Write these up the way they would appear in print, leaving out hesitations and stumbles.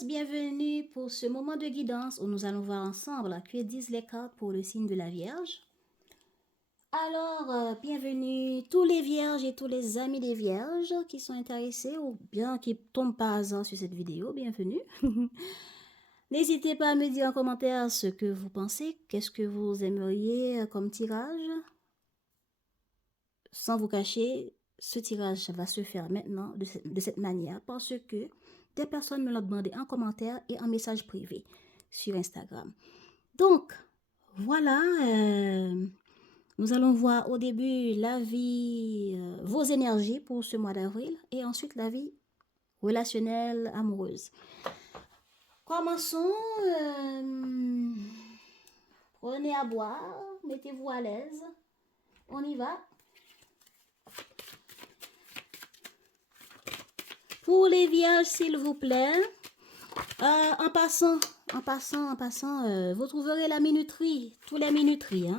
tous, bienvenue pour ce moment de guidance où nous allons voir ensemble que disent les cartes pour le signe de la Vierge. Alors, bienvenue tous les vierges et tous les amis des vierges qui sont intéressés ou bien qui tombent par hasard sur cette vidéo, bienvenue. N'hésitez pas à me dire en commentaire ce que vous pensez, qu'est-ce que vous aimeriez comme tirage. Sans vous cacher, ce tirage va se faire maintenant de cette manière parce que des personnes me l'ont demandé en commentaire et en message privé sur Instagram. Donc, voilà, nous allons voir au début la vie, vos énergies pour ce mois d'avril et ensuite la vie relationnelle, amoureuse. Commençons. Prenez à boire, mettez-vous à l'aise. On y va. Pour les vierges, s'il vous plaît, en passant, vous trouverez la minuterie, tous les minuteries, hein,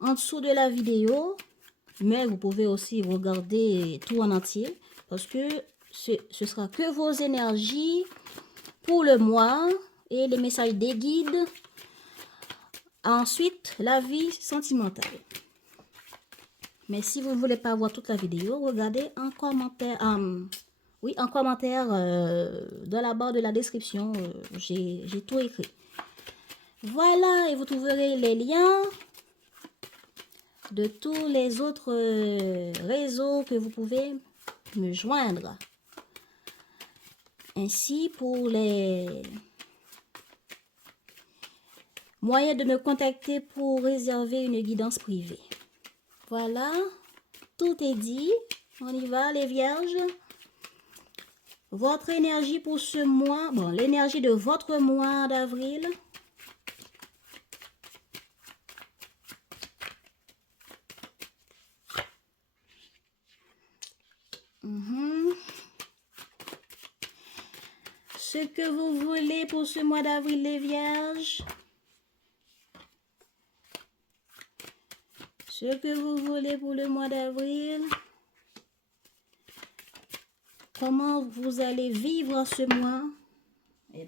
en dessous de la vidéo. Mais vous pouvez aussi regarder tout en entier parce que ce sera que vos énergies pour le mois et les messages des guides. Ensuite, la vie sentimentale. Mais si vous ne voulez pas voir toute la vidéo, regardez en commentaire. Oui, en commentaire dans la barre de la description, j'ai tout écrit. Voilà, et vous trouverez les liens de tous les autres réseaux que vous pouvez me joindre. Ainsi, pour les moyens de me contacter pour réserver une guidance privée. Voilà, tout est dit. On y va, les vierges. Votre énergie pour ce mois, bon, l'énergie de votre mois d'avril. Ce que vous voulez pour ce mois d'avril, les vierges. Ce que vous voulez pour le mois d'avril. Comment vous allez vivre ce mois? Eh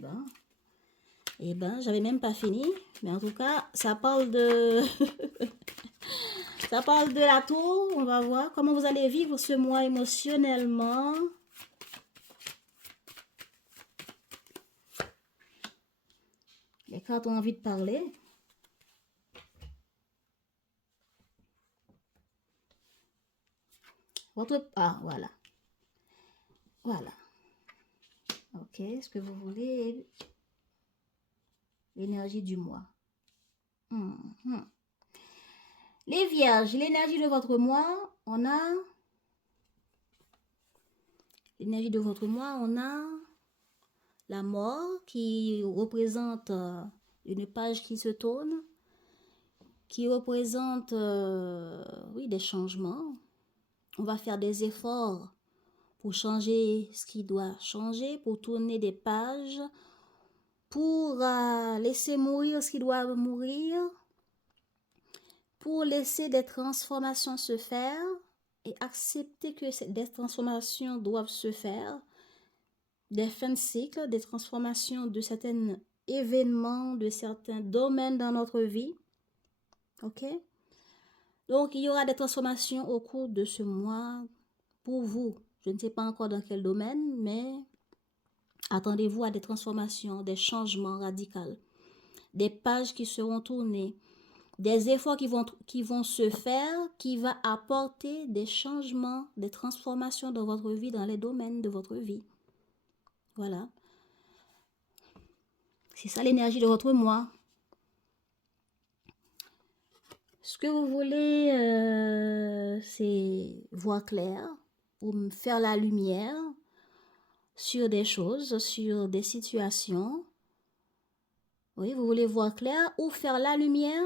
ben, j'avais même pas fini. Mais en tout cas, ça parle de... ça parle de la tour. On va voir comment vous allez vivre ce mois émotionnellement. Les cartes ont envie de parler. Ah, voilà. Voilà. Ok, est-ce que vous voulez l'énergie du mois? Les vierges, l'énergie de votre mois, on a... L'énergie de votre mois, on a la mort qui représente une page qui se tourne, qui représente, oui, des changements. On va faire des efforts pour changer ce qui doit changer, pour tourner des pages, pour laisser mourir ce qui doit mourir, pour laisser des transformations se faire et accepter que des transformations doivent se faire, des fins de cycle, des transformations de certains événements, de certains domaines dans notre vie. Ok? Donc, il y aura des transformations au cours de ce mois pour vous. Je ne sais pas encore dans quel domaine, mais attendez-vous à des transformations, des changements radicaux, des pages qui seront tournées, des efforts qui vont se faire, qui va apporter des changements, des transformations dans votre vie, dans les domaines de votre vie. Voilà. C'est ça l'énergie de votre mois. Ce que vous voulez, c'est voir clair, ou faire la lumière sur des choses, sur des situations. Oui, vous voulez voir clair ou faire la lumière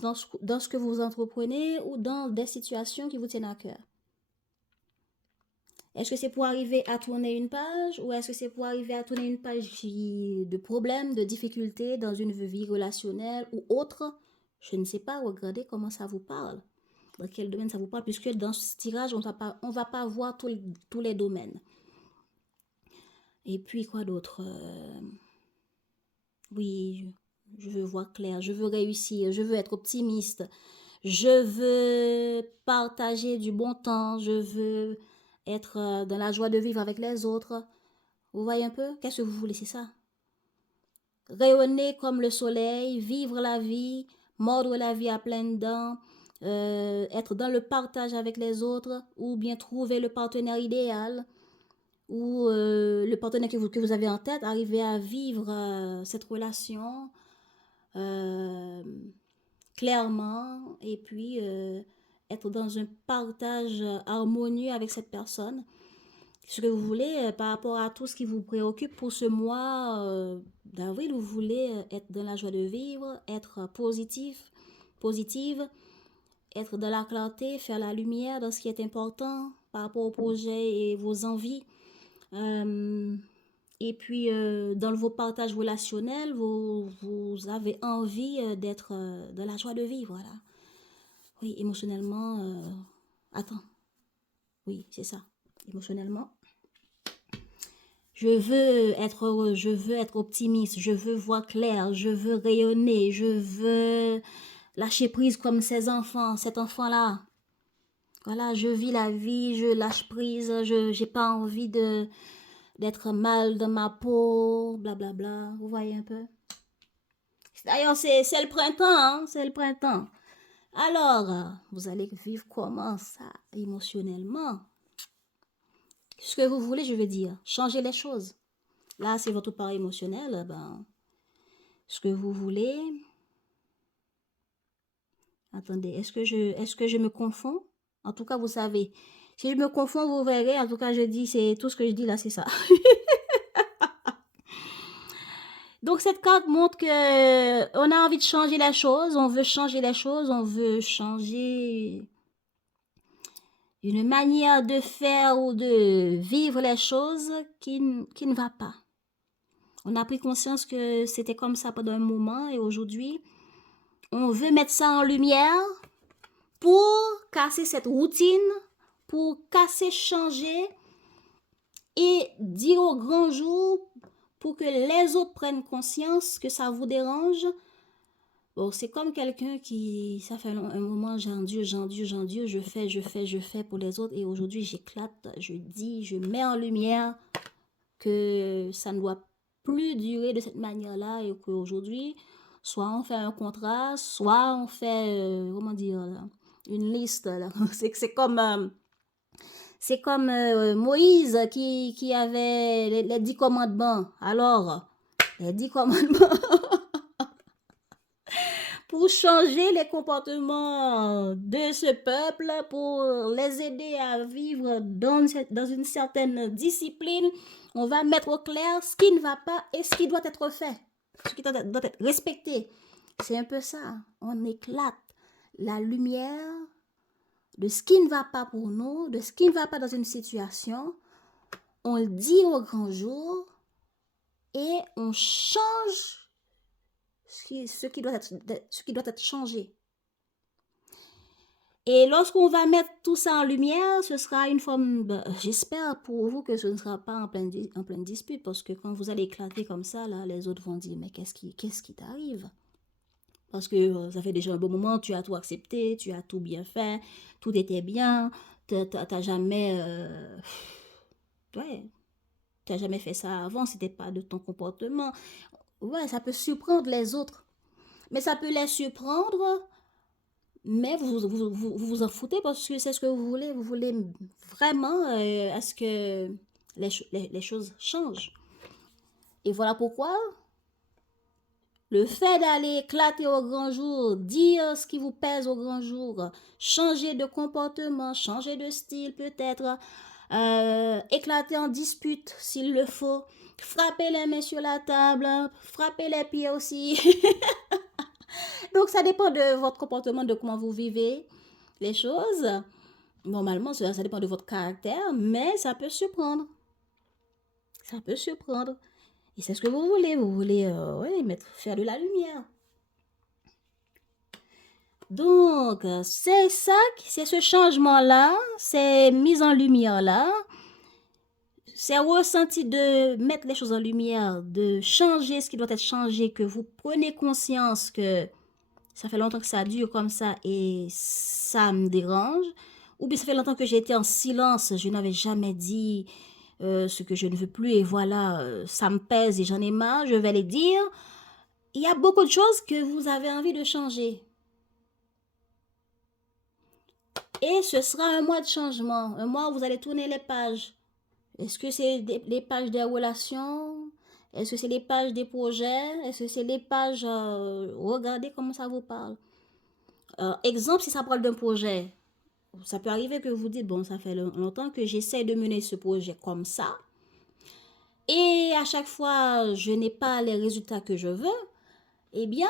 dans ce que vous entreprenez ou dans des situations qui vous tiennent à cœur. Est-ce que c'est pour arriver à tourner une page ou est-ce que c'est pour arriver à tourner une page de problèmes, de difficultés dans une vie relationnelle ou autre? Je ne sais pas, regardez comment ça vous parle. Dans quel domaine ça vous parle, puisque dans ce tirage, on va pas voir tous les domaines. Et puis, quoi d'autre? Oui, je veux voir clair, je veux réussir, je veux être optimiste, je veux partager du bon temps, je veux être dans la joie de vivre avec les autres. Vous voyez un peu? Qu'est-ce que vous voulez? C'est ça. Rayonner comme le soleil, vivre la vie, mordre la vie à pleines dents, être dans le partage avec les autres, ou bien trouver le partenaire idéal, ou le partenaire que vous avez en tête, arriver à vivre cette relation clairement, et puis être dans un partage harmonieux avec cette personne. Ce que vous voulez par rapport à tout ce qui vous préoccupe pour ce mois d'avril, vous voulez être dans la joie de vivre, être positive, être dans la clarté, faire la lumière dans ce qui est important par rapport au projet et vos envies. Et puis, dans vos partages relationnels, vous avez envie d'être dans la joie de vivre, voilà. Oui, émotionnellement, attends. Oui, c'est ça. Émotionnellement, je veux être heureux, je veux être optimiste, je veux voir clair, je veux rayonner, je veux lâcher prise comme ces enfants, cet enfant-là. Voilà, je vis la vie, je lâche prise, je n'ai pas envie d'être mal dans ma peau, blablabla. Bla bla. Vous voyez un peu? D'ailleurs, c'est le printemps, hein? C'est le printemps. Alors, vous allez vivre comment ça, émotionnellement? Ce que vous voulez, je veux dire, changer les choses. Là, c'est votre part émotionnelle, ben, ce que vous voulez. Attendez, est-ce que je me confonds? En tout cas, vous savez. Si je me confonds, vous verrez. En tout cas, je dis, c'est tout ce que je dis là, c'est ça. Donc, cette carte montre que on a envie de changer les choses, on veut changer les choses, on veut changer une manière de faire ou de vivre les choses qui ne va pas. On a pris conscience que c'était comme ça pendant un moment et aujourd'hui, on veut mettre ça en lumière pour casser cette routine, pour casser, changer et dire au grand jour pour que les autres prennent conscience que ça vous dérange. Bon, c'est comme quelqu'un qui, ça fait un moment, j'endure, je fais pour les autres et aujourd'hui j'éclate, je dis, je mets en lumière que ça ne doit plus durer de cette manière-là et qu'aujourd'hui, soit on fait un contrat, soit on fait, comment dire, là, une liste. Là. C'est comme Moïse qui avait les 10 commandements. Alors, les 10 commandements pour changer les comportements de ce peuple, pour les aider à vivre dans une certaine discipline, on va mettre au clair ce qui ne va pas et ce qui doit être fait, ce qui doit être respecté. C'est un peu ça. On éclate la lumière de ce qui ne va pas pour nous, de ce qui ne va pas dans une situation. On le dit au grand jour et on change ce qui doit être changé. Et lorsqu'on va mettre tout ça en lumière, ce sera une forme, j'espère pour vous que ce ne sera pas en pleine dispute, parce que quand vous allez éclater comme ça, là, les autres vont dire, mais qu'est-ce qui t'arrive? Parce que ça fait déjà un bon moment, tu as tout accepté, tu as tout bien fait, tout était bien, t'as jamais... ouais, t'as jamais fait ça avant, c'était pas de ton comportement. Ouais, ça peut surprendre les autres. Mais ça peut les surprendre, mais vous en foutez parce que c'est ce que vous voulez. Vous voulez vraiment à ce que les choses changent. Et voilà pourquoi le fait d'aller éclater au grand jour, dire ce qui vous pèse au grand jour, changer de comportement, changer de style peut-être, éclater en dispute s'il le faut, frapper les mains sur la table, frapper les pieds aussi. Donc, ça dépend de votre comportement, de comment vous vivez les choses. Normalement, ça dépend de votre caractère, mais ça peut surprendre. Ça peut surprendre. Et c'est ce que vous voulez. Vous voulez faire de la lumière. Donc, c'est ça, c'est ce changement-là, ces mises en lumière-là, c'est ressenti de mettre les choses en lumière, de changer ce qui doit être changé, que vous prenez conscience que ça fait longtemps que ça dure comme ça et ça me dérange, ou bien ça fait longtemps que j'ai été en silence, je n'avais jamais dit ce que je ne veux plus et voilà, ça me pèse et j'en ai marre, je vais les dire. Il y a beaucoup de choses que vous avez envie de changer. Et ce sera un mois de changement, un mois où vous allez tourner les pages. Est-ce que c'est les pages des relations? Est-ce que c'est les pages des projets? Est-ce que c'est les pages... regardez comment ça vous parle. Exemple, si ça parle d'un projet, ça peut arriver que vous dites, bon, ça fait longtemps que j'essaie de mener ce projet comme ça. Et à chaque fois, je n'ai pas les résultats que je veux. Eh bien,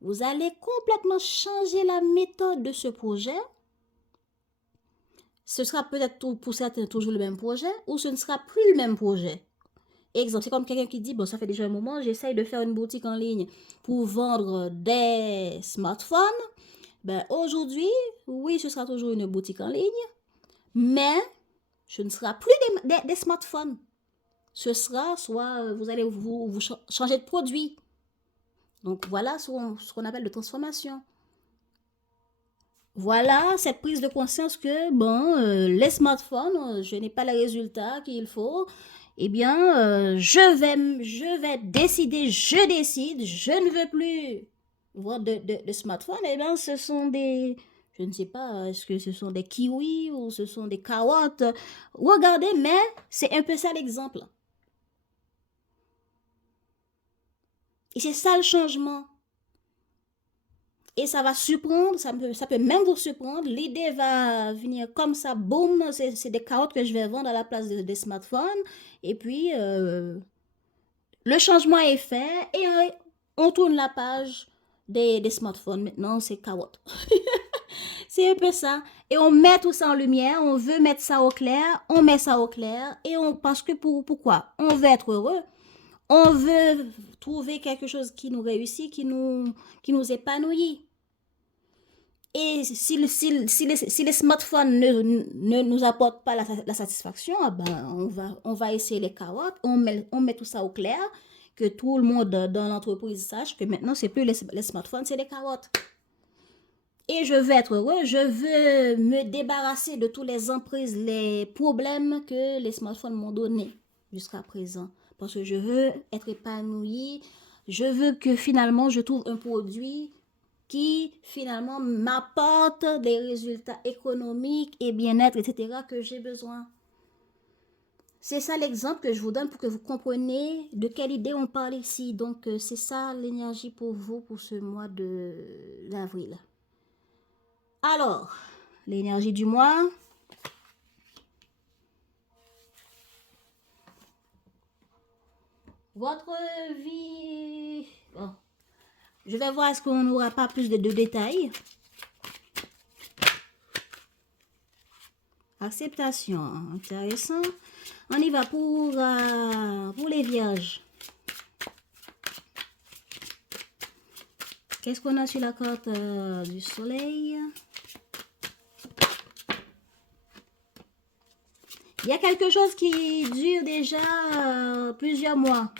vous allez complètement changer la méthode de ce projet. Ce sera peut-être pour certains toujours le même projet ou ce ne sera plus le même projet. Exemple, c'est comme quelqu'un qui dit, bon, ça fait déjà un moment, j'essaye de faire une boutique en ligne pour vendre des smartphones. Ben, aujourd'hui, oui, ce sera toujours une boutique en ligne, mais ce ne sera plus des smartphones. Ce sera soit vous allez vous changer de produit. Donc, voilà ce qu'on appelle de transformation. Voilà cette prise de conscience que, bon, les smartphones, je n'ai pas les résultats qu'il faut. Eh bien, je vais décider, je décide, je ne veux plus voir de smartphones. Eh bien, ce sont des, je ne sais pas, est-ce que ce sont des kiwis ou ce sont des carottes? Regardez, mais c'est un peu ça l'exemple. Et c'est ça le changement. Et ça va surprendre, ça peut même vous surprendre. L'idée va venir comme ça, boum, c'est des carottes que je vais vendre à la place des smartphones. Et puis, le changement est fait et on tourne la page des smartphones. Maintenant, c'est carottes. C'est un peu ça. Et on met tout ça en lumière, on veut mettre ça au clair, on met ça au clair. Et parce que pourquoi? On veut être heureux. On veut trouver quelque chose qui nous réussit, qui nous épanouit. Et si les smartphones ne nous apportent pas la satisfaction, ben on va essayer les carottes, on met tout ça au clair, que tout le monde dans l'entreprise sache que maintenant, c'est plus les smartphones, c'est les carottes. Et je veux être heureux, je veux me débarrasser de tous les emprises, les problèmes que les smartphones m'ont donnés jusqu'à présent. Parce que je veux être épanoui, je veux que finalement, je trouve un produit qui finalement m'apporte des résultats économiques et bien-être, etc. que j'ai besoin. C'est ça l'exemple que je vous donne pour que vous compreniez de quelle idée on parle ici. Donc, c'est ça l'énergie pour vous pour ce mois d'avril. Alors, l'énergie du mois. Votre vie... Bon. Je vais voir est-ce qu'on n'aura pas plus de détails. Acceptation, intéressant. On y va pour les vierges. Qu'est-ce qu'on a sur la carte du soleil? Il y a quelque chose qui dure déjà plusieurs mois.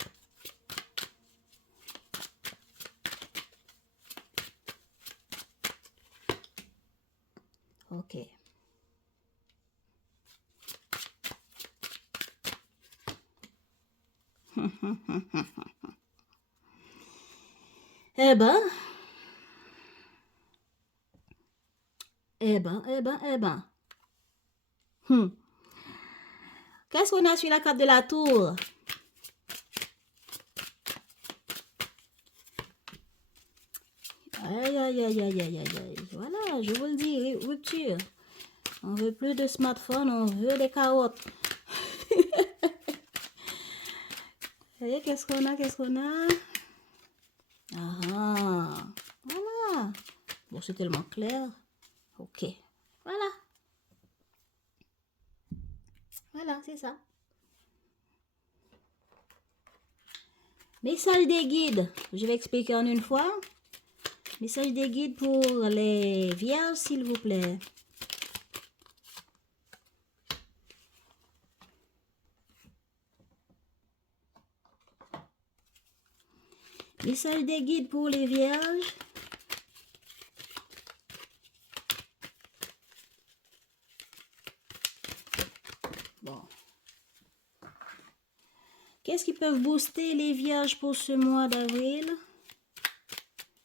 Ok. Eh ben. Qu'est-ce qu'on a sur la carte de la tour? Aïe, aïe, aïe, aïe, aïe, aïe. Voilà, je vous le dis, rupture. On veut plus de smartphone, on veut des carottes. Et qu'est-ce qu'on a? Ah, voilà. Bon, c'est tellement clair. Ok, voilà. Voilà, c'est ça. Message des guides. Je vais expliquer en une fois. Message des guides pour les vierges, s'il vous plaît. Message des guides pour les vierges. Bon. Qu'est-ce qui peuvent booster les vierges pour ce mois d'avril?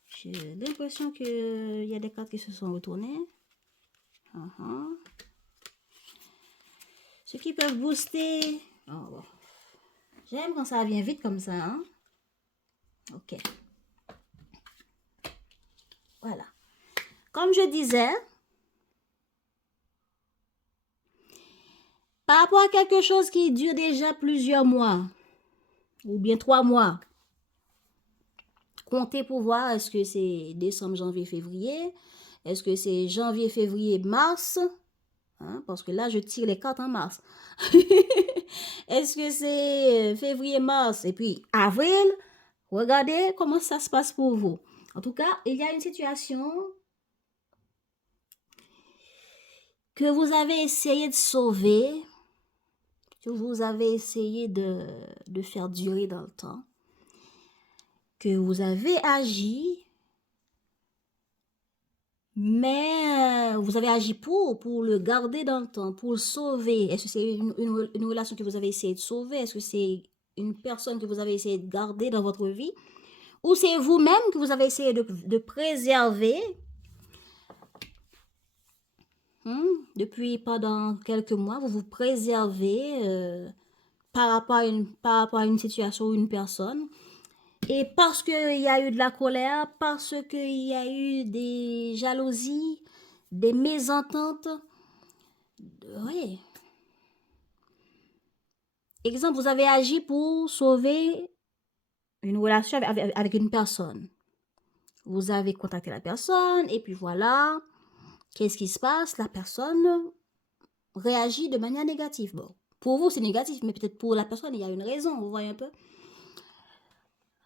J'ai l'impression qu'il y a des cartes qui se sont retournées. Ce qui peuvent booster... Oh, bon. J'aime quand ça vient vite comme ça. Hein? Ok. Voilà. Comme je disais, par rapport à quelque chose qui dure déjà plusieurs mois, ou bien 3 mois, comptez pour voir est-ce que c'est décembre, janvier, février, est-ce que c'est janvier, février, mars, hein, parce que là je tire les cartes en mars. Est-ce que c'est février, mars, et puis avril? Regardez comment ça se passe pour vous. En tout cas, il y a une situation que vous avez essayé de sauver, que vous avez essayé de faire durer dans le temps, que vous avez agi, mais vous avez agi pour le garder dans le temps, pour le sauver. Est-ce que c'est une relation que vous avez essayé de sauver? Est-ce que c'est une personne que vous avez essayé de garder dans votre vie? Ou c'est vous-même que vous avez essayé de préserver depuis pendant quelques mois, vous vous préservez par rapport à une situation ou une personne. Et parce qu'il y a eu de la colère, parce qu'il y a eu des jalousies, des mésententes. Oui. Exemple, vous avez agi pour sauver une relation avec une personne. Vous avez contacté la personne et puis voilà. Qu'est-ce qui se passe? La personne réagit de manière négative. Bon, pour vous, c'est négatif, mais peut-être pour la personne, il y a une raison, vous voyez un peu.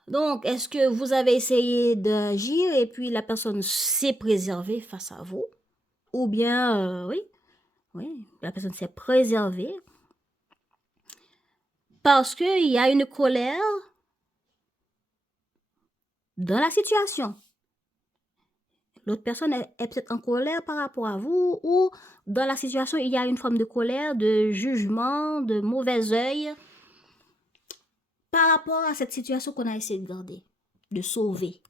Donc, est-ce que vous avez essayé d'agir et puis la personne s'est préservée face à vous? Ou bien, oui, la personne s'est préservée parce qu'il y a une colère dans la situation. L'autre personne est peut-être en colère par rapport à vous, ou dans la situation, il y a une forme de colère, de jugement, de mauvais œil par rapport à cette situation qu'on a essayé de garder, de sauver,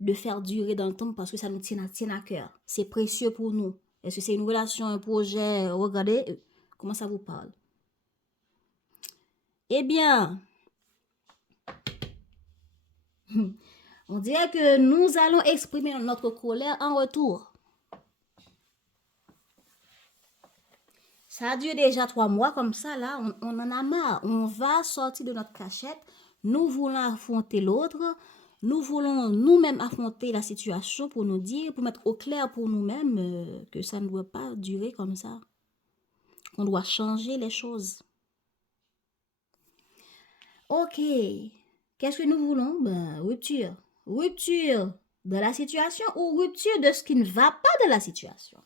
de faire durer dans le temps parce que ça nous tient à cœur. C'est précieux pour nous. Est-ce que c'est une relation, un projet? Regardez comment ça vous parle. Eh bien, on dirait que nous allons exprimer notre colère en retour. Ça a duré déjà 3 mois comme ça, là, on en a marre. On va sortir de notre cachette. Nous voulons affronter l'autre. Nous voulons nous-mêmes affronter la situation pour nous dire, pour mettre au clair pour nous-mêmes que ça ne doit pas durer comme ça. Qu'on doit changer les choses. Ok. Qu'est-ce que nous voulons? Ben, rupture. Rupture de la situation ou rupture de ce qui ne va pas de la situation.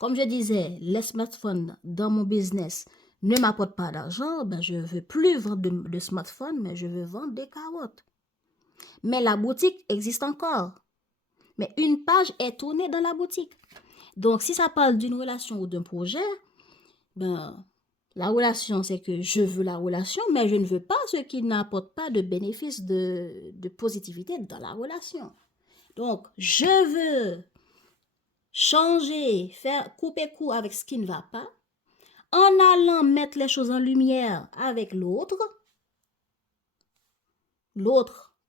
Comme je disais, les smartphones dans mon business ne m'apportent pas d'argent, ben je ne veux plus vendre de smartphones, mais je veux vendre des carottes. Mais la boutique existe encore. Mais une page est tournée dans la boutique. Donc, si ça parle d'une relation ou d'un projet, ben, la relation, c'est que je veux la relation, mais je ne veux pas ce qui n'apporte pas de bénéfice de positivité dans la relation. Donc, je veux changer, faire couper court avec ce qui ne va pas, en allant mettre les choses en lumière avec l'autre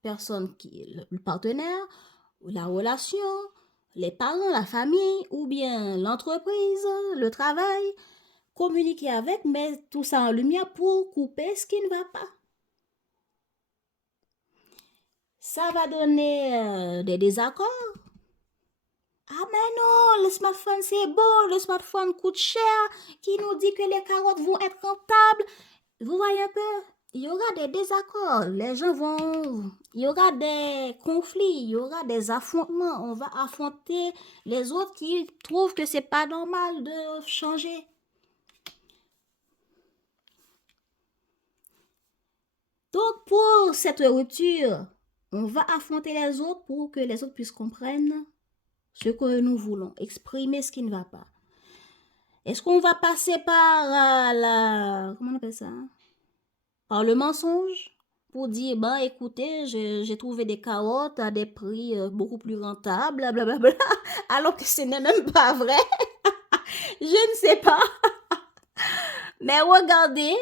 personne qui est le partenaire, la relation, les parents, la famille, ou bien l'entreprise, le travail, communiquer avec, mettre tout ça en lumière pour couper ce qui ne va pas. Ça va donner des désaccords. Ah mais non, le smartphone c'est beau, le smartphone coûte cher, qui nous dit que les carottes vont être rentables. Vous voyez un peu, il y aura des désaccords, il y aura des conflits, il y aura des affrontements. On va affronter les autres qui trouvent que c'est pas normal de changer. Donc, pour cette rupture, on va affronter les autres pour que les autres puissent comprendre ce que nous voulons, exprimer ce qui ne va pas. Est-ce qu'on va passer par comment on appelle ça? Par le mensonge pour dire, ben écoutez, j'ai trouvé des carottes à des prix beaucoup plus rentables, blablabla, alors que ce n'est même pas vrai. Je ne sais pas. Mais regardez,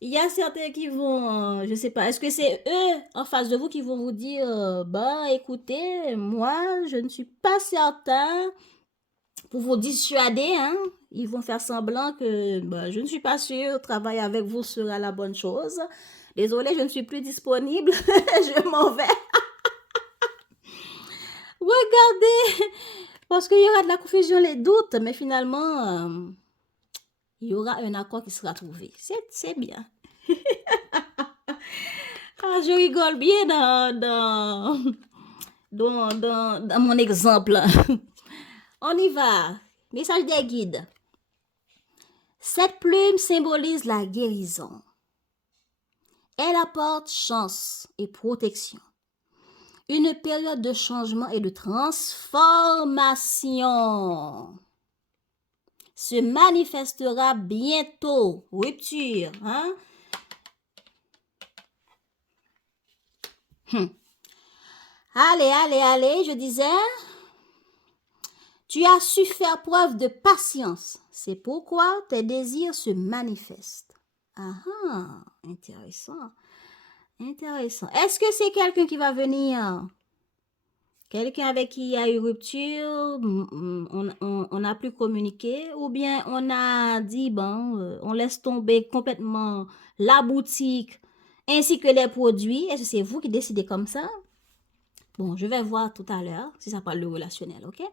il y a certains qui vont, je ne sais pas, est-ce que c'est eux en face de vous qui vont vous dire, ben écoutez, moi, je ne suis pas certain, pour vous dissuader, hein. Ils vont faire semblant que ben, je ne suis pas sûre, travailler avec vous sera la bonne chose. Désolée, je ne suis plus disponible, je m'en vais. Regardez, parce qu'il y aura de la confusion, les doutes, mais finalement, il y aura un accord qui sera trouvé. C'est bien. Ah, je rigole bien dans mon exemple. On y va. Message des guides. Cette plume symbolise la guérison. Elle apporte chance et protection. Une période de changement et de transformation se manifestera bientôt. Rupture, hein? Allez, je disais, tu as su faire preuve de patience. C'est pourquoi tes désirs se manifestent. Ah, intéressant. Intéressant. Est-ce que c'est quelqu'un qui va venir? Quelqu'un avec qui il y a eu rupture, on n'a plus communiqué, ou bien on a dit, bon, on laisse tomber complètement la boutique ainsi que les produits. Est-ce que c'est vous qui décidez comme ça? Bon, je vais voir tout à l'heure si ça parle de relationnel, ok?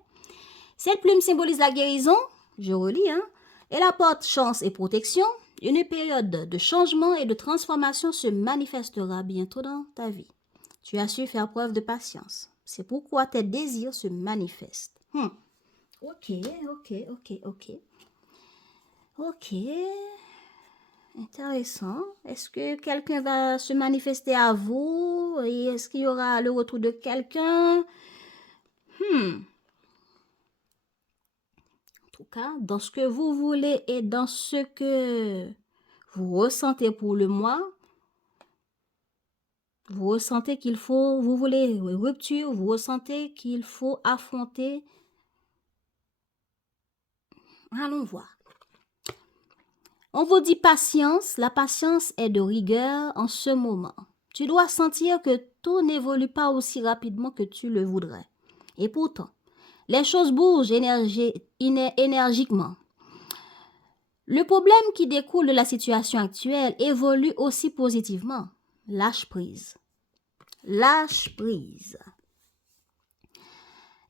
Cette plume symbolise la guérison, je relis, hein? Elle apporte chance et protection. Une période de changement et de transformation se manifestera bientôt dans ta vie. Tu as su faire preuve de patience. C'est pourquoi tes désirs se manifestent. Ok. Intéressant. Est-ce que quelqu'un va se manifester à vous? Et est-ce qu'il y aura le retour de quelqu'un? En tout cas, dans ce que vous voulez et dans ce que vous ressentez pour le mois, vous ressentez qu'il faut, vous voulez une rupture, vous ressentez qu'il faut affronter. Allons voir. On vous dit patience. La patience est de rigueur en ce moment. Tu dois sentir que tout n'évolue pas aussi rapidement que tu le voudrais. Et pourtant, les choses bougent énergiquement. Le problème qui découle de la situation actuelle évolue aussi positivement. Lâche prise. Lâche prise.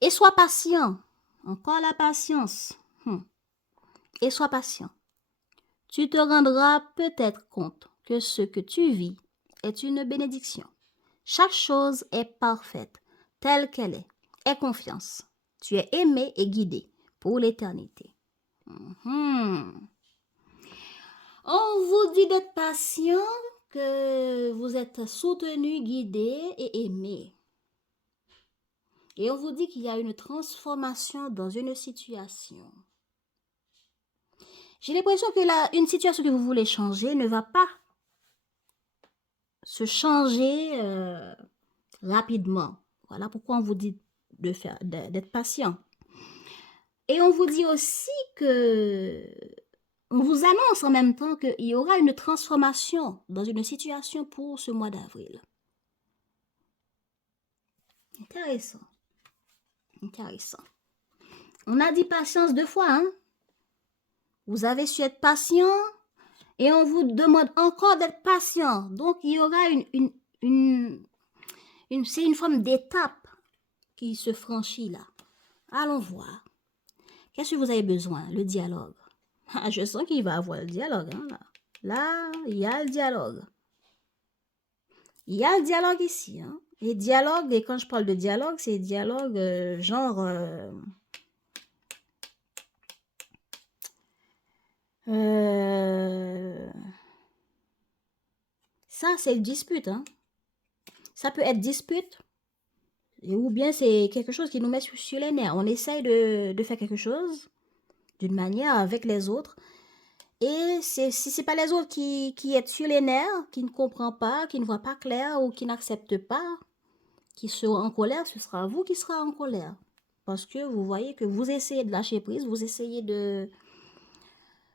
Et sois patient. Encore la patience. Et sois patient. Tu te rendras peut-être compte que ce que tu vis est une bénédiction. Chaque chose est parfaite, telle qu'elle est. Aie confiance. Tu es aimé et guidé pour l'éternité. On vous dit d'être patient, que vous êtes soutenu, guidé et aimé. Et on vous dit qu'il y a une transformation dans une situation. J'ai l'impression que une situation que vous voulez changer ne va pas se changer rapidement. Voilà pourquoi on vous dit d'être patient. Et on vous dit aussi que on vous annonce en même temps qu'il y aura une transformation dans une situation pour ce mois d'avril. Intéressant. Intéressant. On a dit patience 2 fois, hein? Vous avez su être patient et on vous demande encore d'être patient. Donc, il y aura c'est une forme d'étape qui se franchit là. Allons voir. Qu'est-ce que vous avez besoin? Le dialogue. Ah, je sens qu'il va y avoir le dialogue. Hein, là, il y a le dialogue. Il y a le dialogue ici. Hein. Et dialogue, et quand je parle de dialogue, c'est dialogue genre... Ça, c'est une dispute. Hein. Ça peut être dispute. Ou bien c'est quelque chose qui nous met sur les nerfs. On essaye de faire quelque chose d'une manière avec les autres. Et si ce n'est pas les autres qui est sur les nerfs, qui ne comprend pas, qui ne voit pas clair ou qui n'accepte pas, qui seront en colère, ce sera vous qui serez en colère. Parce que vous voyez que vous essayez de lâcher prise, vous essayez de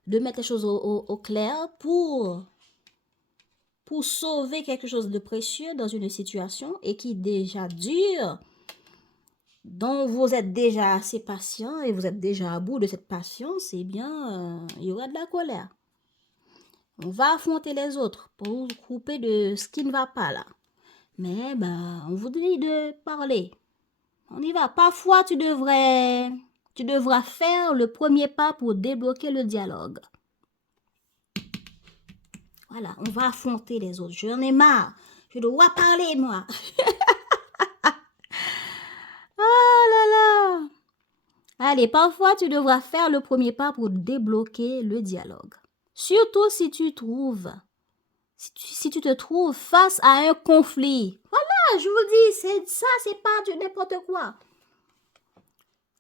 mettre les choses au clair pour sauver quelque chose de précieux dans une situation et qui déjà dure, dont vous êtes déjà assez patient et vous êtes déjà à bout de cette patience, eh bien, il y aura de la colère. On va affronter les autres pour vous couper de ce qui ne va pas là. Mais on vous dit de parler. On y va. Parfois, tu devras faire le premier pas pour débloquer le dialogue. Voilà, on va affronter les autres. J'en ai marre. Je dois parler, moi. Oh là là. Allez, parfois, tu devras faire le premier pas pour débloquer le dialogue. Surtout si tu te trouves face à un conflit. Voilà, je vous dis, c'est pas du n'importe quoi.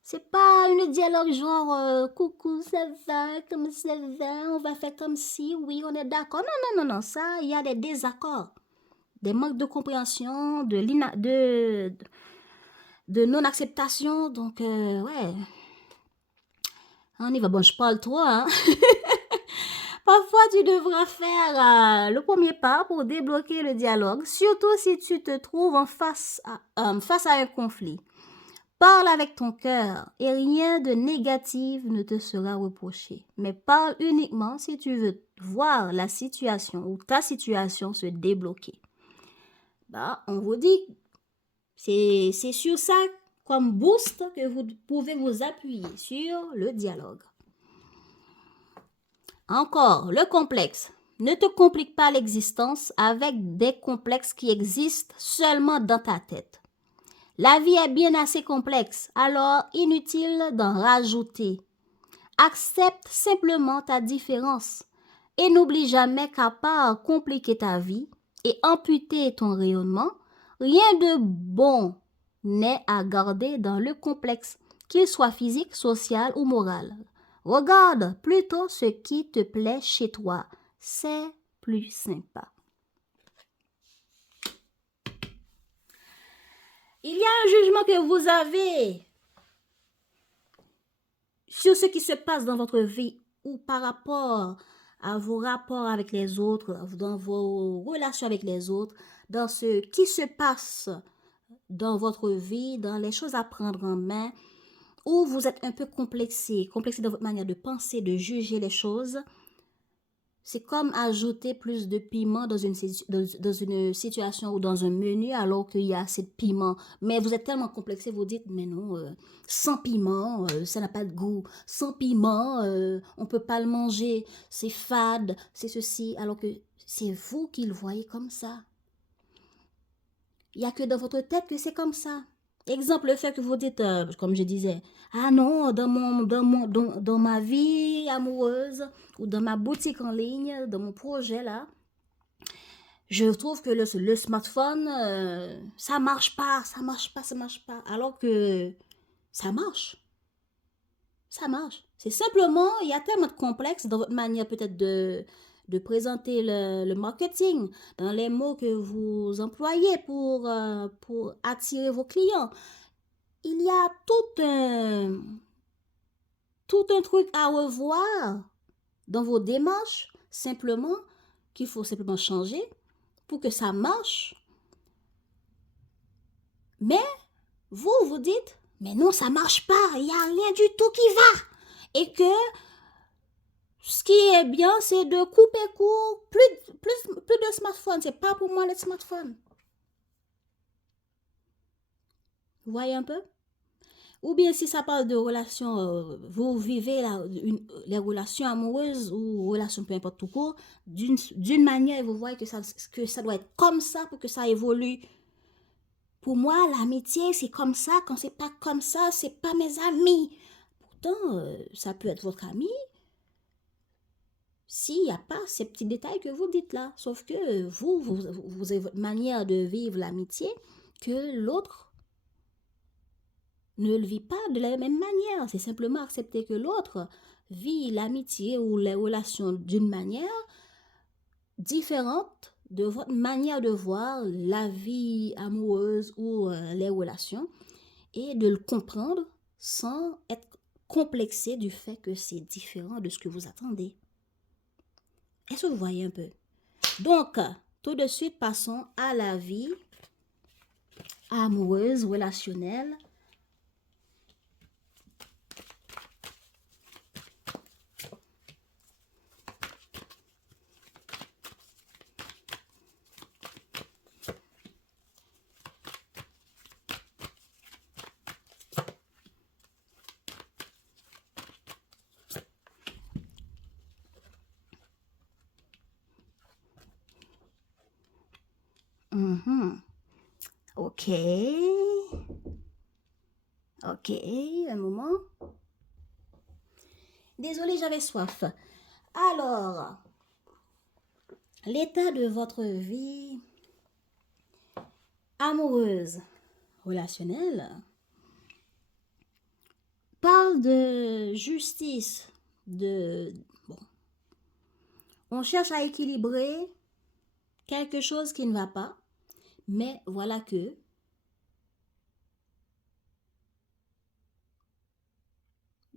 C'est pas un dialogue genre coucou, ça va, comme ça va, on va faire comme si, oui, on est d'accord. Non, ça, il y a des désaccords, des manques de compréhension, de non-acceptation. Donc, ouais, on y va. Bon, je parle trop, hein. Parfois, tu devras faire le premier pas pour débloquer le dialogue, surtout si tu te trouves face à un conflit. Parle avec ton cœur et rien de négatif ne te sera reproché. Mais parle uniquement si tu veux voir la situation ou ta situation se débloquer. On vous dit, c'est sur ça comme boost que vous pouvez vous appuyer sur le dialogue. Encore, le complexe. Ne te complique pas l'existence avec des complexes qui existent seulement dans ta tête. La vie est bien assez complexe, alors inutile d'en rajouter. Accepte simplement ta différence et n'oublie jamais qu'à part compliquer ta vie et amputer ton rayonnement, rien de bon n'est à garder dans le complexe, qu'il soit physique, social ou moral. Regarde plutôt ce qui te plaît chez toi. C'est plus sympa. Il y a un jugement que vous avez sur ce qui se passe dans votre vie ou par rapport à vos rapports avec les autres, dans vos relations avec les autres, dans ce qui se passe dans votre vie, dans les choses à prendre en main, où vous êtes un peu complexé dans votre manière de penser, de juger les choses. C'est comme ajouter plus de piment dans une situation ou dans un menu alors qu'il y a assez de piment. Mais vous êtes tellement complexé, vous dites, mais non, sans piment, ça n'a pas de goût. Sans piment, on ne peut pas le manger. C'est fade, c'est ceci. Alors que c'est vous qui le voyez comme ça. Il n'y a que dans votre tête que c'est comme ça. Exemple, le fait que vous dites, comme je disais, ah non, dans ma vie amoureuse ou dans ma boutique en ligne, dans mon projet là, je trouve que le smartphone, ça marche pas. Alors que ça marche. Ça marche. C'est simplement, il y a tellement de complexes dans votre manière peut-être de présenter le marketing, dans les mots que vous employez pour attirer vos clients. Il y a tout un truc à revoir dans vos démarches, simplement, qu'il faut simplement changer pour que ça marche. Mais vous dites, mais non, ça marche pas, il n'y a rien du tout qui va. Et que ce qui est bien, c'est de couper court, plus de smartphones. C'est pas pour moi le smartphone. Vous voyez un peu? Ou bien si ça parle de relations, vous vivez les relations amoureuses ou relations peu importe tout court, d'une manière, vous voyez que ça doit être comme ça pour que ça évolue. Pour moi, l'amitié, c'est comme ça. Quand c'est pas comme ça, c'est pas mes amis. Pourtant, ça peut être votre ami. s'il n'y a pas ces petits détails que vous dites là. Sauf que vous avez votre manière de vivre l'amitié que l'autre ne le vit pas de la même manière. C'est simplement accepter que l'autre vit l'amitié ou les relations d'une manière différente de votre manière de voir la vie amoureuse ou les relations et de le comprendre sans être complexé du fait que c'est différent de ce que vous attendez. Est-ce que vous voyez un peu? Donc, tout de suite, passons à la vie amoureuse, relationnelle. Ok. Ok, un moment. Désolée, j'avais soif. Alors, l'état de votre vie amoureuse, relationnelle, parle de justice, bon, on cherche à équilibrer quelque chose qui ne va pas, mais voilà que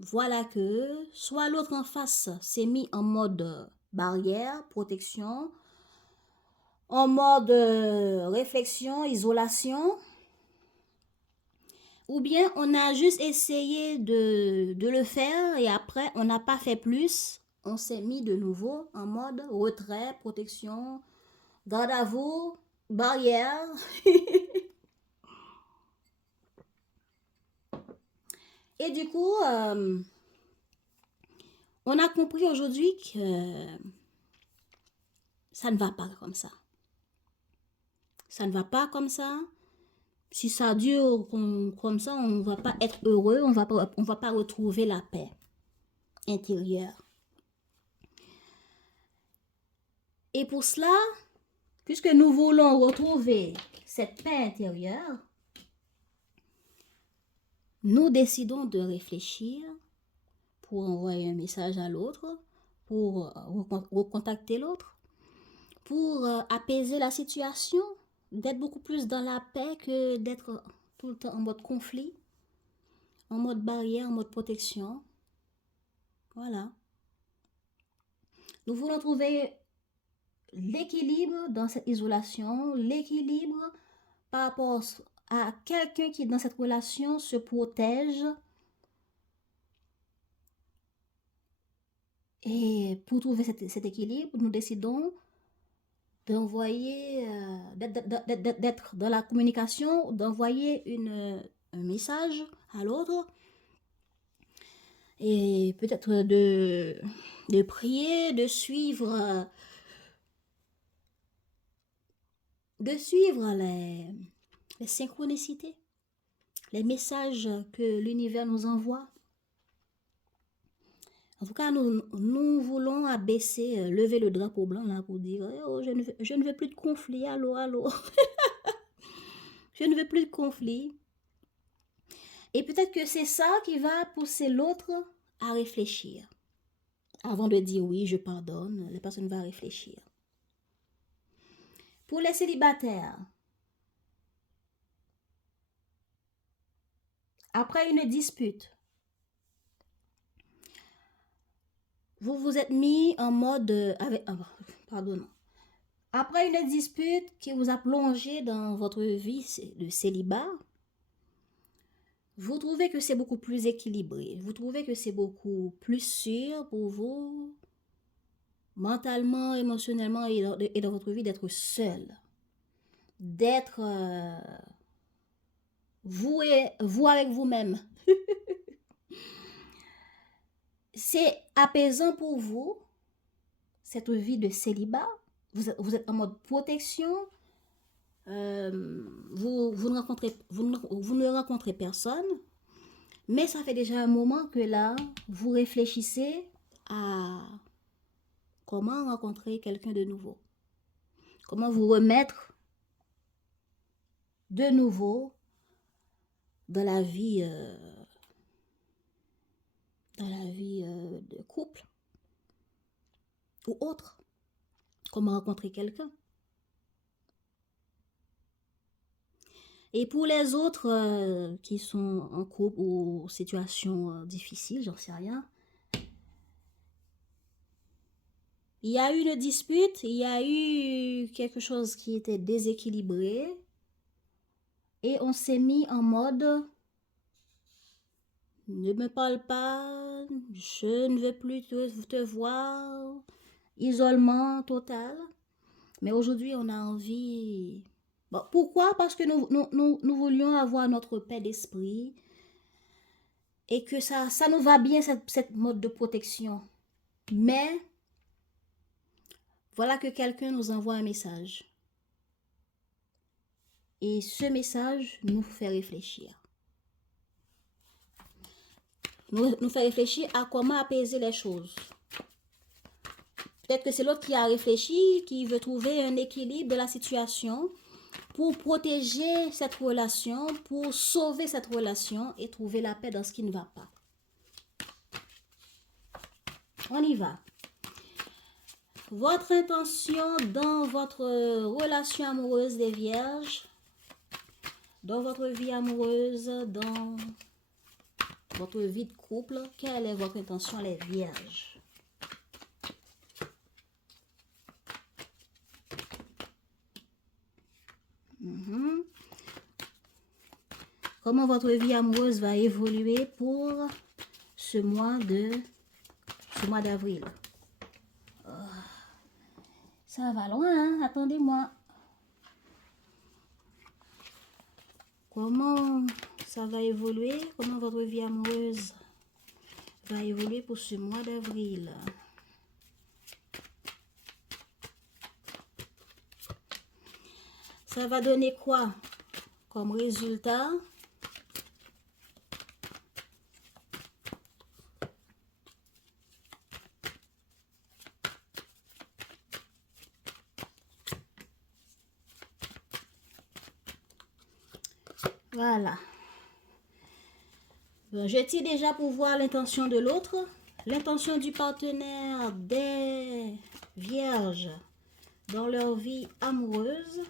soit l'autre en face s'est mis en mode barrière, protection, en mode réflexion, isolation, ou bien on a juste essayé de le faire et après on n'a pas fait plus, on s'est mis de nouveau en mode retrait, protection, garde à vous, barrière. Et du coup, on a compris aujourd'hui que ça ne va pas comme ça. Ça ne va pas comme ça. Si ça dure comme ça, on ne va pas être heureux, on va pas retrouver la paix intérieure. Et pour cela, puisque nous voulons retrouver cette paix intérieure, nous décidons de réfléchir pour envoyer un message à l'autre, pour recontacter l'autre, pour apaiser la situation, d'être beaucoup plus dans la paix que d'être tout le temps en mode conflit, en mode barrière, en mode protection. Voilà. Nous voulons trouver l'équilibre dans cette isolation, l'équilibre par rapport à quelqu'un qui dans cette relation se protège. Et pour trouver cet équilibre, nous décidons d'envoyer, d'être dans la communication, d'envoyer un message à l'autre et peut-être de prier, de suivre les synchronicités, les messages que l'univers nous envoie. En tout cas, nous voulons abaisser, lever le drapeau blanc là pour dire oh, je ne veux plus de conflit, allô, allô. Je ne veux plus de conflit. Et peut-être que c'est ça qui va pousser l'autre à réfléchir. Avant de dire oui, je pardonne, la personne va réfléchir. Pour les célibataires, après une dispute, vous vous êtes mis en mode après une dispute qui vous a plongé dans votre vie de célibat, vous trouvez que c'est beaucoup plus équilibré, vous trouvez que c'est beaucoup plus sûr pour vous, mentalement, émotionnellement et dans votre vie, d'être seul, d'être vous avec vous-même. C'est apaisant pour vous, cette vie de célibat. Vous êtes en mode protection. Vous ne rencontrez personne. Mais ça fait déjà un moment que là, vous réfléchissez à Comment rencontrer quelqu'un de nouveau? Comment vous remettre de nouveau dans la vie, de couple ou autre? Comment rencontrer quelqu'un? Et pour les autres qui sont en couple ou situation difficile, j'en sais rien, il y a eu une dispute, il y a eu quelque chose qui était déséquilibré et on s'est mis en mode ne me parle pas, je ne veux plus te voir, isolement total. Mais aujourd'hui, on a envie... Bon, pourquoi? Parce que nous voulions avoir notre paix d'esprit et que ça nous va bien, cette mode de protection. Mais, voilà que quelqu'un nous envoie un message. Et ce message nous fait réfléchir. Nous fait réfléchir à comment apaiser les choses. Peut-être que c'est l'autre qui a réfléchi, qui veut trouver un équilibre de la situation pour protéger cette relation, pour sauver cette relation et trouver la paix dans ce qui ne va pas. On y va. Votre intention dans votre relation amoureuse des vierges, dans votre vie amoureuse, dans votre vie de couple, quelle est votre intention, les vierges? Comment votre vie amoureuse va évoluer pour ce mois d'avril? Oh, ça va loin, hein? Attendez-moi. Comment ça va évoluer? Comment votre vie amoureuse va évoluer pour ce mois d'avril? Ça va donner quoi comme résultat? Voilà. Bon, je tire déjà pour voir l'intention de l'autre. L'intention du partenaire des vierges dans leur vie amoureuse.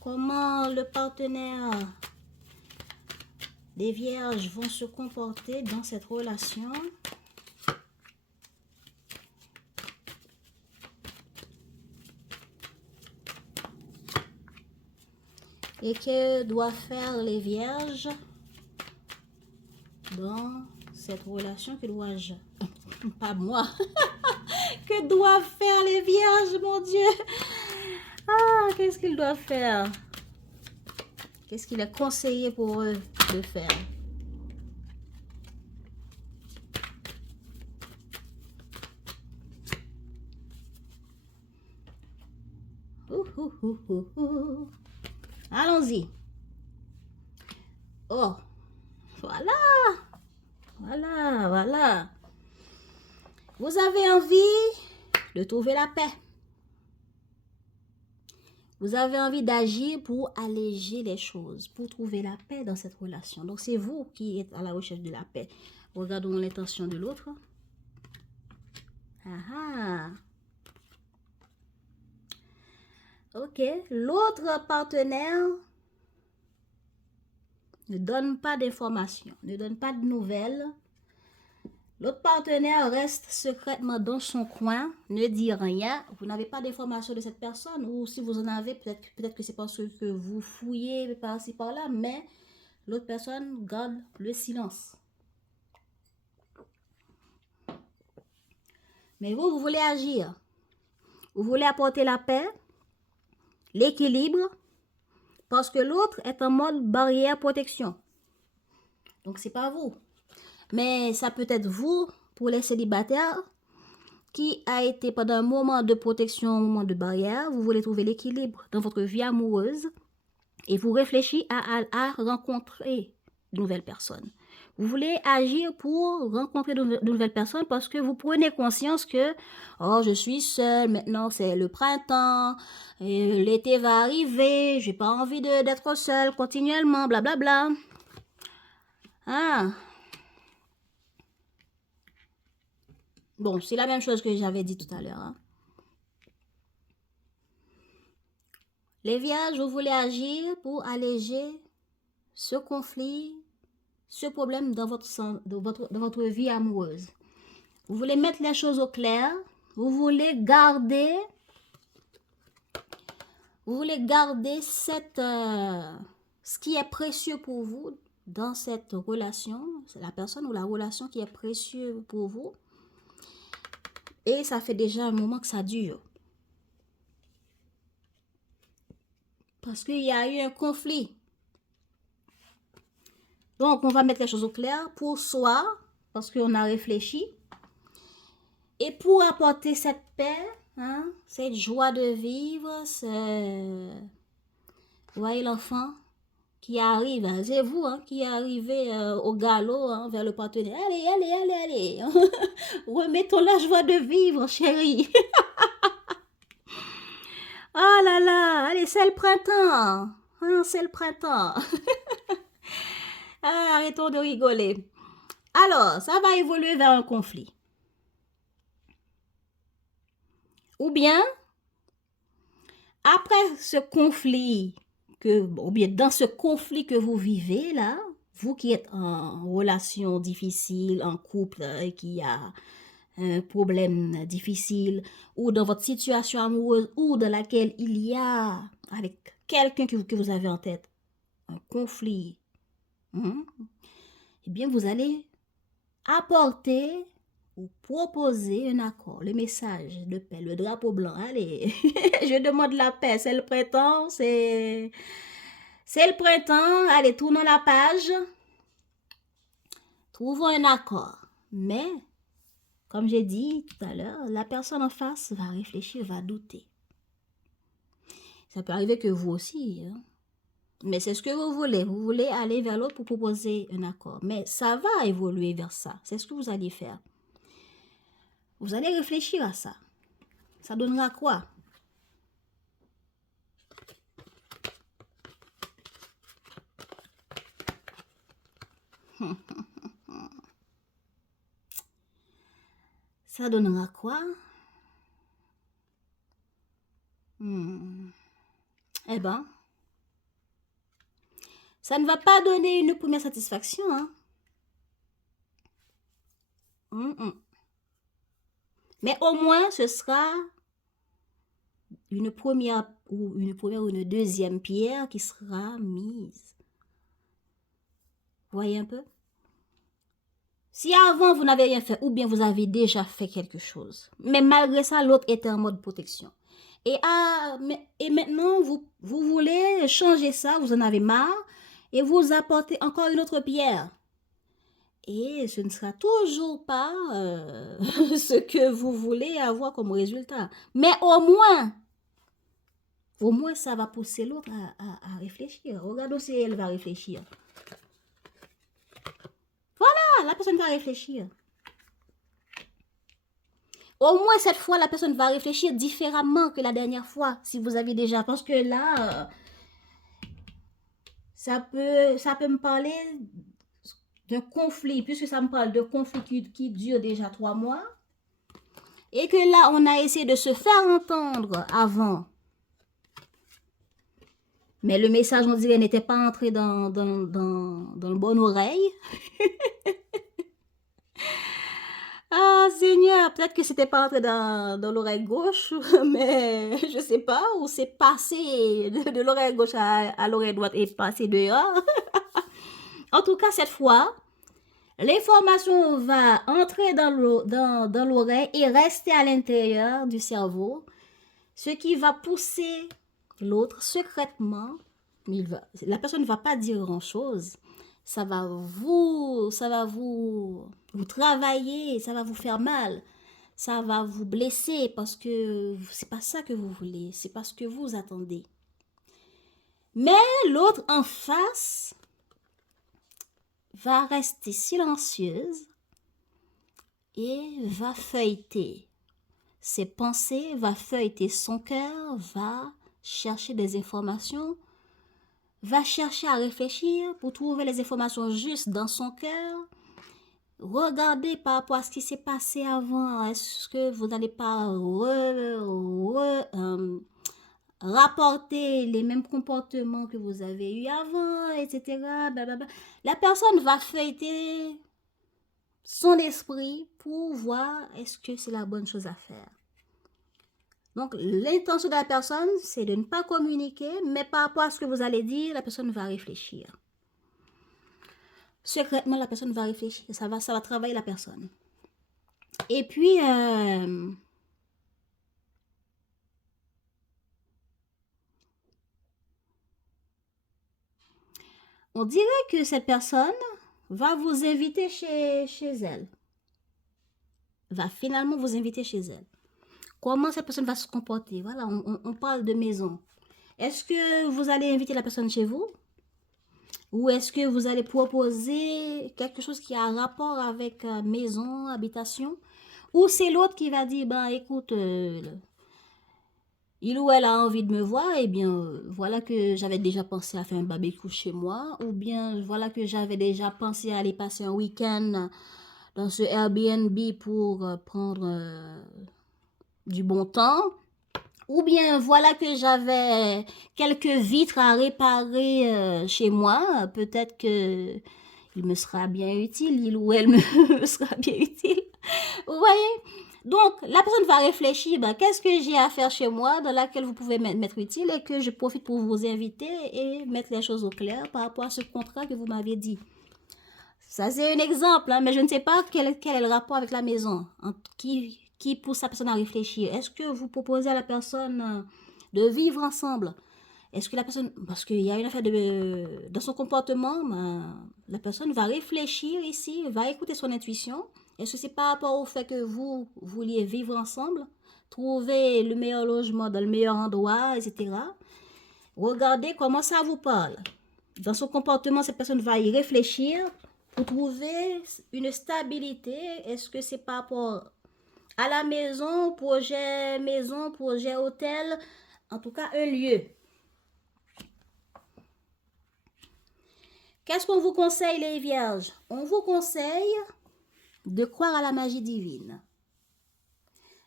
Comment le partenaire des vierges vont se comporter dans cette relation. Et que doivent faire les vierges dans cette relation? Que dois-je... Pas moi. Que doivent faire les vierges, mon Dieu? Ah, qu'est-ce qu'ils doivent faire? Qu'est-ce qu'il est conseillé pour eux de faire? Allons-y. Oh, voilà. Voilà, voilà. Vous avez envie de trouver la paix. Vous avez envie d'agir pour alléger les choses, pour trouver la paix dans cette relation. Donc, c'est vous qui êtes à la recherche de la paix. Regardons l'intention de l'autre. Ah ah. Ok. L'autre partenaire ne donne pas d'informations, ne donne pas de nouvelles. L'autre partenaire reste secrètement dans son coin, ne dit rien. Vous n'avez pas d'informations de cette personne, ou si vous en avez, peut-être que c'est parce que vous fouillez par-ci par-là, mais l'autre personne garde le silence. Mais vous voulez agir. Vous voulez apporter la paix, l'équilibre, parce que l'autre est en mode barrière protection. Donc, c'est pas vous. Mais ça peut être vous, pour les célibataires, qui a été pendant un moment de protection, un moment de barrière. Vous voulez trouver l'équilibre dans votre vie amoureuse et vous réfléchissez à rencontrer nouvelles personnes. Vous voulez agir pour rencontrer de nouvelles personnes parce que vous prenez conscience que, oh, je suis seule, maintenant c'est le printemps, l'été va arriver, j'ai pas envie d'être seule continuellement, blablabla. Ah. Bon, c'est la même chose que j'avais dit tout à l'heure. Hein. Les vierges, vous voulez agir pour alléger ce conflit, ce problème dans votre vie amoureuse. Vous voulez mettre les choses au clair. Vous voulez garder ce qui est précieux pour vous dans cette relation. C'est la personne ou la relation qui est précieux pour vous. Et ça fait déjà un moment que ça dure. Parce qu'il y a eu un conflit. Donc, on va mettre les choses au clair pour soi, parce qu'on a réfléchi. Et pour apporter cette paix, hein, cette joie de vivre, vous voyez l'enfant qui arrive, hein, c'est vous hein, qui arrivez au galop hein, vers le partenaire. Allez, allez, allez, allez. Remettons la joie de vivre, chérie. Oh là là, allez, c'est le printemps. Hein, c'est le printemps. Ah, arrêtons de rigoler. Alors, ça va évoluer vers un conflit. Ou bien, après ce conflit, ou bien dans ce conflit que vous vivez là, vous qui êtes en relation difficile, en couple qui a un problème difficile, ou dans votre situation amoureuse, ou dans laquelle il y a, avec quelqu'un que vous avez en tête, un conflit, eh bien vous allez apporter ou proposer un accord, le message de paix, le drapeau blanc. Allez, je demande la paix, c'est le printemps, c'est le printemps. Allez, tournons la page. Trouvons un accord. Mais, comme j'ai dit tout à l'heure, la personne en face va réfléchir, va douter. Ça peut arriver que vous aussi, hein. Mais c'est ce que vous voulez. Vous voulez aller vers l'autre pour proposer un accord. Mais ça va évoluer vers ça. C'est ce que vous allez faire. Vous allez réfléchir à ça. Ça donnera quoi? Ça donnera quoi? Eh ben, ça ne va pas donner une première satisfaction. Hein? Mais au moins, ce sera une première ou une deuxième pierre qui sera mise. Voyez un peu? Si avant, vous n'avez rien fait, ou bien vous avez déjà fait quelque chose, mais malgré ça, l'autre était en mode protection. Et maintenant, vous voulez changer ça, vous en avez marre, et vous apportez encore une autre pierre. Et ce ne sera toujours pas ce que vous voulez avoir comme résultat. Mais au moins, ça va pousser l'autre à réfléchir. Regardons si elle va réfléchir. Voilà, la personne va réfléchir. Au moins, cette fois, la personne va réfléchir différemment que la dernière fois, si vous avez déjà. Parce que là, ça peut me parler d'un conflit, puisque ça me parle de conflit qui dure déjà 3 mois. Et que là, on a essayé de se faire entendre avant. Mais le message, on dirait, n'était pas entré dans le bonne oreille. Ah, Seigneur, peut-être que c'était pas entré dans l'oreille gauche, mais je sais pas, ou c'est passé de l'oreille gauche à l'oreille droite et passé dehors. En tout cas, cette fois, l'information va entrer dans l'oreille et rester à l'intérieur du cerveau, ce qui va pousser l'autre secrètement. La personne ne va pas dire grand-chose. Ça va vous travailler, ça va vous faire mal, ça va vous blesser parce que c'est pas ça que vous voulez, c'est pas ce que vous attendez. Mais l'autre en face va rester silencieuse et va feuilleter ses pensées, va feuilleter son cœur, va chercher des informations, va chercher à réfléchir pour trouver les informations justes dans son cœur. Regardez par rapport à ce qui s'est passé avant. Est-ce que vous n'allez pas rapporter les mêmes comportements que vous avez eu avant, etc. Blablabla. La personne va feuilleter son esprit pour voir est-ce que c'est la bonne chose à faire. Donc, l'intention de la personne, c'est de ne pas communiquer, mais par rapport à ce que vous allez dire, la personne va réfléchir. Secrètement, la personne va réfléchir. Ça va travailler la personne. Et puis, on dirait que cette personne va vous inviter chez elle. Va finalement vous inviter chez elle. Comment cette personne va se comporter? Voilà, on parle de maison. Est-ce que vous allez inviter la personne chez vous? Ou est-ce que vous allez proposer quelque chose qui a un rapport avec maison, habitation? Ou c'est l'autre qui va dire, ben écoute, il ou elle a envie de me voir, eh bien, voilà que j'avais déjà pensé à faire un barbecue chez moi. Ou bien, voilà que j'avais déjà pensé à aller passer un week-end dans ce Airbnb pour prendre du bon temps. Ou bien, voilà que j'avais quelques vitres à réparer chez moi. Peut-être que il me sera bien utile, il ou elle me sera bien utile. Vous voyez? Donc, la personne va réfléchir, ben, qu'est-ce que j'ai à faire chez moi dans laquelle vous pouvez m'être utile et que je profite pour vous inviter et mettre les choses au clair par rapport à ce contrat que vous m'avez dit. Ça, c'est un exemple, hein, mais je ne sais pas quel est le rapport avec la maison qui pousse la personne à réfléchir. Est-ce que vous proposez à la personne de vivre ensemble? Est-ce que la personne, parce qu'il y a une affaire dans son comportement, la personne va réfléchir ici, va écouter son intuition. Est-ce que c'est par rapport au fait que vous vouliez vivre ensemble, trouver le meilleur logement dans le meilleur endroit, etc. Regardez comment ça vous parle. Dans son comportement, cette personne va y réfléchir pour trouver une stabilité. Est-ce que c'est par rapport à la maison, projet hôtel, en tout cas un lieu. Qu'est-ce qu'on vous conseille, les vierges? On vous conseille de croire à la magie divine,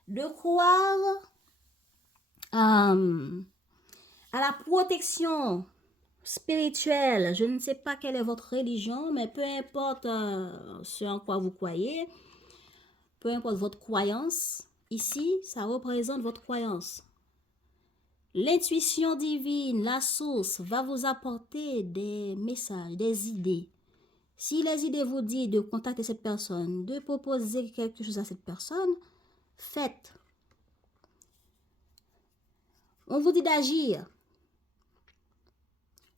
de croire à la protection spirituelle. Je ne sais pas quelle est votre religion, mais peu importe ce en quoi vous croyez, peu importe votre croyance, ici, ça représente votre croyance. L'intuition divine, la source, va vous apporter des messages, des idées. Si les idées vous disent de contacter cette personne, de proposer quelque chose à cette personne, faites. On vous dit d'agir,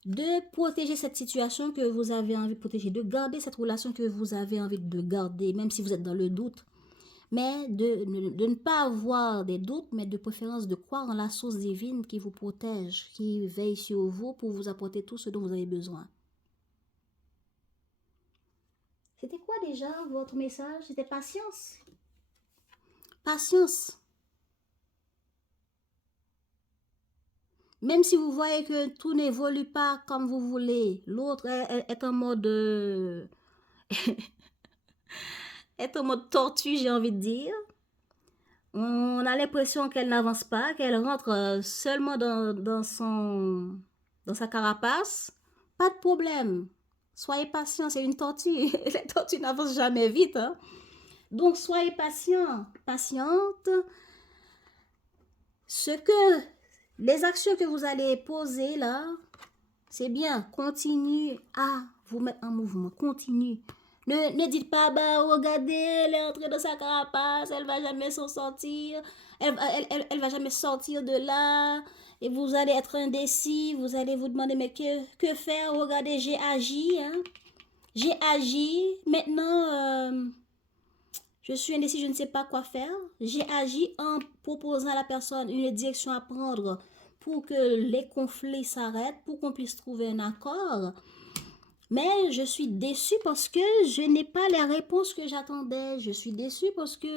de protéger cette situation que vous avez envie de protéger, de garder cette relation que vous avez envie de garder, même si vous êtes dans le doute. Mais de ne pas avoir des doutes, mais de préférence de croire en la source divine qui vous protège, qui veille sur vous pour vous apporter tout ce dont vous avez besoin. C'était quoi déjà votre message? C'était patience. Patience. Même si vous voyez que tout n'évolue pas comme vous voulez, l'autre est en mode... est en mode tortue, j'ai envie de dire. On a l'impression qu'elle n'avance pas, qu'elle rentre seulement dans sa carapace. Pas de problème. Soyez patient, c'est une tortue. Les tortues n'avancent jamais vite. Hein? Donc, soyez patient, patiente. Les actions que vous allez poser là, c'est bien. Continuez à vous mettre en mouvement. Continuez. Ne dites pas, bah, regardez, elle est entrée dans sa carapace, elle va jamais s'en sortir, elle va jamais sortir de là, et vous allez être indécis, vous allez vous demander, mais que faire? Regardez, j'ai agi, hein? J'ai agi, maintenant, je suis indécis, je ne sais pas quoi faire. J'ai agi en proposant à la personne une direction à prendre pour que les conflits s'arrêtent, pour qu'on puisse trouver un accord. Mais je suis déçue parce que je n'ai pas les réponses que j'attendais. Je suis déçue parce que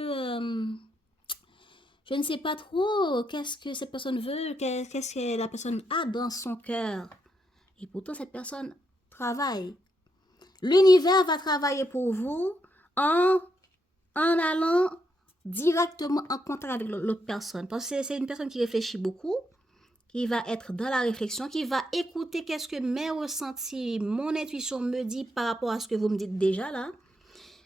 je ne sais pas trop qu'est-ce que cette personne veut, qu'est-ce que la personne a dans son cœur. Et pourtant, cette personne travaille. L'univers va travailler pour vous en, en allant directement en contact avec l'autre personne. Parce que c'est une personne qui réfléchit beaucoup, qui va être dans la réflexion, qui va écouter qu'est-ce que mes ressentis, mon intuition me dit par rapport à ce que vous me dites déjà là.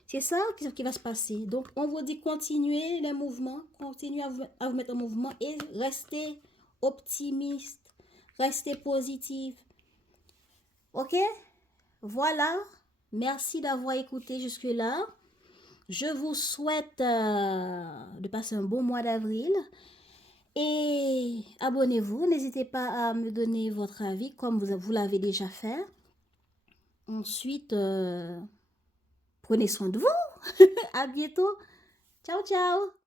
C'est ça qui va se passer. Donc, on vous dit continuez les mouvements, continuez à vous mettre en mouvement et restez optimiste, restez positif. Ok? Voilà. Merci d'avoir écouté jusque-là. Je vous souhaite de passer un bon mois d'avril. Et abonnez-vous. N'hésitez pas à me donner votre avis comme vous l'avez déjà fait. Ensuite, prenez soin de vous. À bientôt. Ciao, ciao.